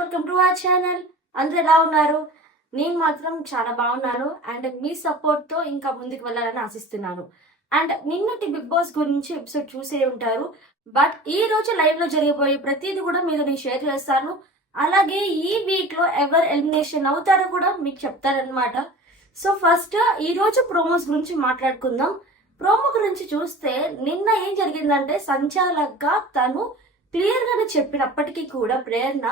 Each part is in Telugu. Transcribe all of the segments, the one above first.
Welcome to our channel. అందరూ ఎలా ఉన్నారు? నేను మాత్రం చాలా బాగున్నాను అండ్ మీ సపోర్ట్తో ఇంకా ముందుకు వెళ్ళాలని ఆశిస్తున్నాను. అండ్ నిన్నటి బిగ్ బాస్ గురించి ఎపిసోడ్ చూసే ఉంటారు. బట్ ఈ రోజు లైవ్లో జరిగిపోయే ప్రతిదీ కూడా మీతో నేను షేర్ చేస్తాను. అలాగే ఈ వీక్లో ఎవరు ఎలిమినేషన్ అవుతారో కూడా మీకు చెప్తారనమాట సో ఫస్ట్ ఈ రోజు ప్రోమోస్ గురించి మాట్లాడుకుందాం. ప్రోమో గురించి చూస్తే నిన్న ఏం జరిగిందంటే సంచాలక్గా తను క్లియర్ గానే చెప్పినప్పటికీ కూడా ప్రేరణ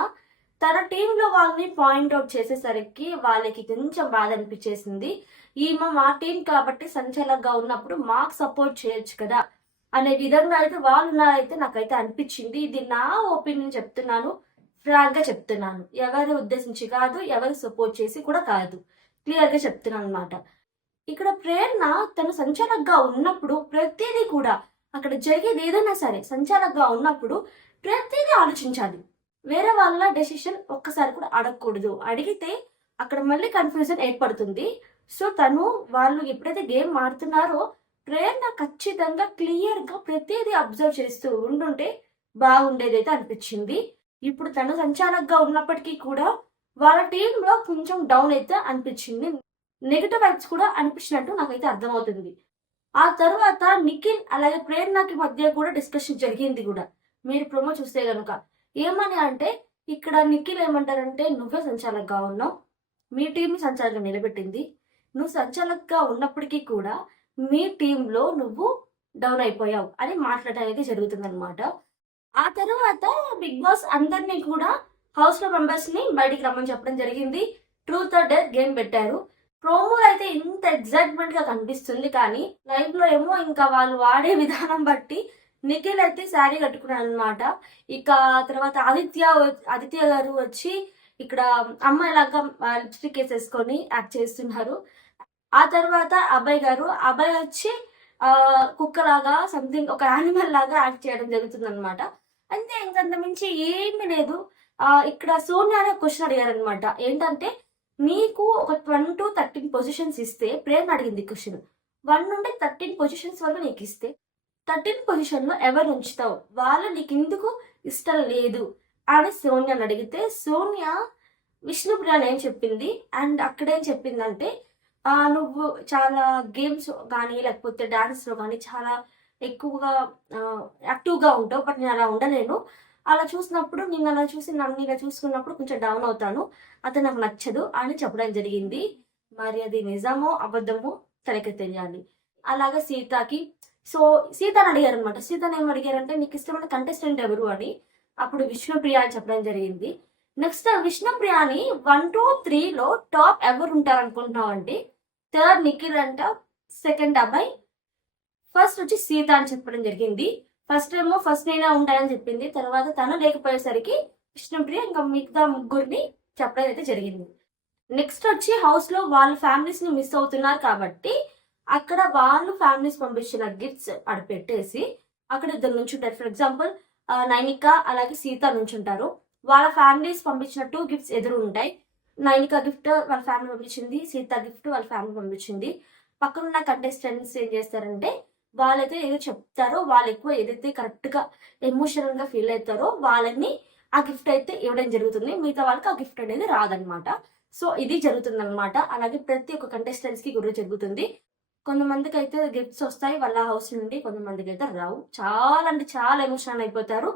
తన టీంలో వాళ్ళని పాయింట్ అవుట్ చేసేసరికి వాళ్ళకి కొంచెం బాధ అనిపించేసింది. ఈమె మా టీం కాబట్టి సంచాలక్గా ఉన్నప్పుడు మాకు సపోర్ట్ చేయొచ్చు కదా అనే విధంగా అయితే వాళ్ళు అయితే నాకైతే అనిపించింది. ఇది నా ఒపీనియన్ చెప్తున్నాను ఫ్రాంక్గా చెప్తున్నాను. ఎవరి ఉద్దేశించి కాదు ఎవరు సపోర్ట్ చేసి కూడా కాదు. క్లియర్గా చెప్తున్నాను అనమాట ఇక్కడ ప్రేరణ తను సంచాలక్గా ఉన్నప్పుడు ప్రతిదీ కూడా అక్కడ జరిగేది ఏదైనా సరే సంచాలక్గా ఉన్నప్పుడు ప్రతిదీ ఆలోచించాలి. వేరే వాళ్ళ డెసిషన్ ఒక్కసారి కూడా అడగకూడదు. అడిగితే అక్కడ మళ్ళీ కన్ఫ్యూజన్ ఏర్పడుతుంది. సో తను వాళ్ళు ఎప్పుడైతే గేమ్ ఆడుతున్నారో ప్రేరణ ఖచ్చితంగా క్లియర్గా ప్రతిదీ అబ్జర్వ్ చేస్తూ ఉండుంటే బాగుండేదైతే అనిపించింది. ఇప్పుడు తను సంచాలక్గా ఉన్నప్పటికీ కూడా వాళ్ళ టీంలో కొంచెం డౌన్ అయితే అనిపించింది. నెగిటివ్ వైబ్స్ కూడా అనిపించినట్టు నాకైతే అర్థమవుతుంది. ఆ తర్వాత నిఖిల్ అలాగే ప్రేరణకి మధ్య కూడా డిస్కషన్ జరిగింది కూడా. మీరు ప్రోమో చూస్తే కనుక ఏమని అంటే ఇక్కడ నిఖిల్ ఏమంటారంటే నువ్వే సంచాలకుగా ఉన్నావు. మీ టీంని సంచాలకుగా నిలబెట్టింది. నువ్వు సంచాలకుగా ఉన్నప్పటికీ కూడా మీ టీంలో నువ్వు డౌన్ అయిపోయావు అని మాట్లాడటం అయితే జరుగుతుందనమాట ఆ తర్వాత బిగ్ బాస్ అందరినీ కూడా హౌస్లో మెంబర్స్ని బయటికి రమ్మని చెప్పడం జరిగింది. ట్రూత్ ఆర్ డెత్ గేమ్ పెట్టారు. ప్రోమోలు అయితే ఇంత ఎగ్జైట్మెంట్గా కనిపిస్తుంది కానీ లైవ్లో ఏమో ఇంకా వాళ్ళు వాడే విధానం బట్టి నిఖిల్ అయితే శారీ కట్టుకున్నాడు అనమాట ఇక తర్వాత ఆదిత్య ఆదిత్య గారు వచ్చి ఇక్కడ అమ్మాయి లాగా లిప్స్టిక్ వేసేసుకొని యాక్ట్ చేస్తున్నారు. ఆ తర్వాత అబ్బాయి గారు అబ్బాయి వచ్చి ఆ కుక్క లాగా సంథింగ్ ఒక యానిమల్ లాగా యాక్ట్ చేయడం జరుగుతుంది అనమాట అంతే ఇంకంత మించి ఏమీ లేదు. ఆ ఇక్కడ సోనియా అనే క్వశ్చన్ అడిగారనమాట ఏంటంటే నీకు ఒక ట్వెల్వ్ టు థర్టీన్ పొజిషన్స్ ఇస్తే ప్రేరణ అడిగింది క్వశ్చన్. వన్ నుండి థర్టీన్ పొజిషన్స్ వరకు నీకు ఇస్తే థర్టీన్ పొజిషన్లో ఎవరు ఉంచుతావు? వాళ్ళు నీకు ఎందుకు ఇష్టం లేదు? అని సోనియాని అడిగితే సోనియా విష్ణుప్రియాని ఏం చెప్పింది. అండ్ అక్కడేం చెప్పిందంటే నువ్వు చాలా గేమ్స్ కానీ లేకపోతే డాన్స్లో కానీ చాలా ఎక్కువగా యాక్టివ్గా ఉంటావు. బట్ నేను అలా ఉండలేను. అలా చూసినప్పుడు నేను అలా చూసి నన్ను ఇలా చూసుకున్నప్పుడు కొంచెం డౌన్ అవుతాను. అతను నాకు నచ్చదు అని చెప్పడం జరిగింది. మరి అది నిజమో అబద్ధమో తనకి తెలియాలి అలాగే సీతకి సో సీతని అడిగారు అనమాట సీతను ఏం అడిగారంటే నీకు ఇష్టమైన కంటెస్టెంట్ ఎవరు? అని. అప్పుడు విష్ణుప్రియ అని చెప్పడం జరిగింది. నెక్స్ట్ విష్ణుప్రియాని వన్ టూ త్రీలో టాప్ ఎవరు ఉంటారు అనుకుంటున్నావు అండి థర్డ్ నిఖిల్ అంట సెకండ్ అబ్బాయి ఫస్ట్ వచ్చి సీత అని చెప్పడం జరిగింది. ఫస్ట్ ఏమో ఫస్ట్ నేనే ఉంటానని చెప్పింది. తర్వాత తను లేకపోయేసరికి విష్ణుప్రియ ఇంకా మిగతా ముగ్గురిని చెప్పడం అయితే జరిగింది. నెక్స్ట్ వచ్చి హౌస్లో వాళ్ళ ఫ్యామిలీస్ని మిస్ అవుతున్నారు కాబట్టి అక్కడ వాళ్ళు ఫ్యామిలీస్ పంపించిన గిఫ్ట్స్ అక్కడ పెట్టేసి అక్కడ ఇద్దరు నుంచి ఉంటారు ఫర్ ఎగ్జాంపుల్ నైనిక అలాగే సీత నుంచి ఉంటారు వాళ్ళ ఫ్యామిలీస్ పంపించిన టూ గిఫ్ట్స్ ఎదురు ఉంటాయి. నైనిక గిఫ్ట్ వాళ్ళ ఫ్యామిలీ పంపించింది సీత గిఫ్ట్ వాళ్ళ ఫ్యామిలీ పంపించింది. పక్కనున్న కంటెస్టెంట్స్ ఏం చేస్తారంటే వాళ్ళైతే ఏదో చెప్తారో వాళ్ళు ఎక్కువ ఏదైతే కరెక్ట్గా ఎమోషనల్గా ఫీల్ అవుతారో వాళ్ళని ఆ గిఫ్ట్ అయితే ఇవ్వడం జరుగుతుంది. మిగతా వాళ్ళకి ఆ గిఫ్ట్ అనేది రాదనమాట సో ఇది జరుగుతుంది అనమాట అలాగే ప్రతి ఒక్క కంటెస్టెంట్స్కి జరుగుతుంది. కొంతమందికి అయితే గిఫ్ట్స్ వస్తాయి. వాళ్ళ హౌస్ నుండి కొంతమందికి అయితే రావు. చాలా అంటే చాలా ఎమోషనల్ అయిపోతారు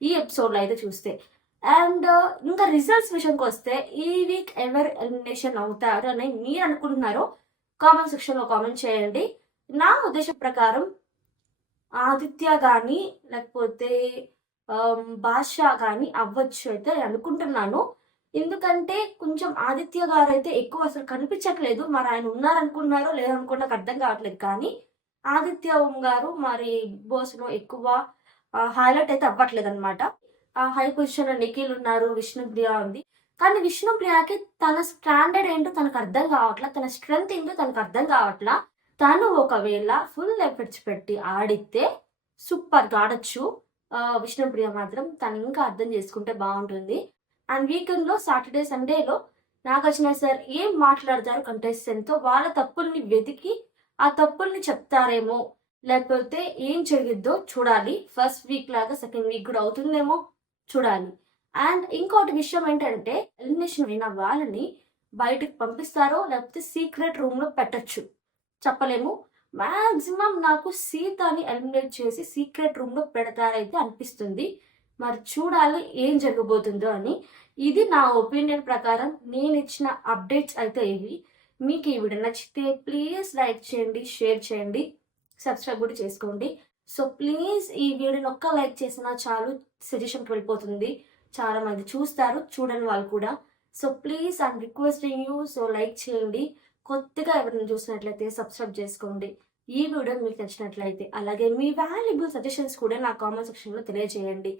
ఈ ఎపిసోడ్లో అయితే చూస్తే. అండ్ uh, ఇంకా రిజల్ట్స్ విషయంకి వస్తే ఈ వీక్ ఎవరు ఎలిమినేషన్ అవుతారు అని మీరు అనుకుంటున్నారో కామెంట్ సెక్షన్లో కామెంట్ చేయండి. నా ఉద్దేశం ప్రకారం ఆదిత్య కానీ లేకపోతే um, భాష బాద్షా కానీ అవ్వచ్చు అయితే అనుకుంటున్నాను. ఎందుకంటే కొంచెం ఆదిత్య గారు అయితే ఎక్కువ అసలు కనిపించట్లేదు. మరి ఆయన ఉన్నారనుకున్నారో లేదనుకున్నా నాకు అర్థం కావట్లేదు. కానీ ఆదిత్య ఓం గారు మరి బిగ్ ఎక్కువ హైలైట్ అయితే అవ్వట్లేదు అనమాట హై పొజిషన్ నిఖిల్ ఉన్నారు విష్ణుప్రియ ఉంది. కానీ విష్ణుప్రియకి తన స్టాండర్డ్ ఏంటో తనకు అర్థం కావట్లా తన స్ట్రెంగ్త్ ఏంటో తనకు అర్థం కావట్లా. తను ఒకవేళ ఫుల్ ఎఫర్ట్స్ పెట్టి ఆడితే సూపర్గా ఆడచ్చు. విష్ణుప్రియ మాత్రం తను ఇంకా అర్థం చేసుకుంటే బాగుంటుంది. అండ్ వీకెండ్లో సాటర్డే సండేలో నాగార్జున సార్ ఏం మాట్లాడతారు కంటెస్టెంట్తో వాళ్ళ తప్పుల్ని వెతికి ఆ తప్పుల్ని చెప్తారేమో? లేకపోతే ఏం జరిగిద్దో చూడాలి. ఫస్ట్ వీక్ లాగా సెకండ్ వీక్ కూడా అవుతుందేమో చూడాలి. అండ్ ఇంకోటి విషయం ఏంటంటే ఎలిమినేషన్ అయిన వాళ్ళని బయటకు పంపిస్తారో లేకపోతే సీక్రెట్ రూమ్లో పెట్టచ్చు. చెప్పలేము. మ్యాక్సిమం నాకు సీతని ఎలిమినేట్ చేసి సీక్రెట్ రూమ్లో పెడతారైతే అనిపిస్తుంది. మరి చూడాలి ఏం జరగబోతుందో అని. ఇది నా ఒపీనియన్ ప్రకారం నేను ఇచ్చిన అప్డేట్స్ అయితే ఇవి. మీకు ఈ వీడియో నచ్చితే ప్లీజ్ లైక్ చేయండి షేర్ చేయండి సబ్స్క్రైబ్ కూడా చేసుకోండి. సో ప్లీజ్ ఈ వీడియోని ఒక్క లైక్ చేసినా చాలు సజెషన్కి వెళ్ళిపోతుంది. చాలా మంది చూస్తారు చూడని వాళ్ళు కూడా. So please I'm requesting you so like చేయండి. కొత్తగా ఎవరైనా చూసినట్లయితే సబ్స్క్రైబ్ చేసుకోండి. ఈ వీడియో మీకు నచ్చినట్లయితే అలాగే మీ వాల్యుబుల్ సజెషన్స్ కూడా నా కామెంట్ సెక్షన్లో తెలియజేయండి.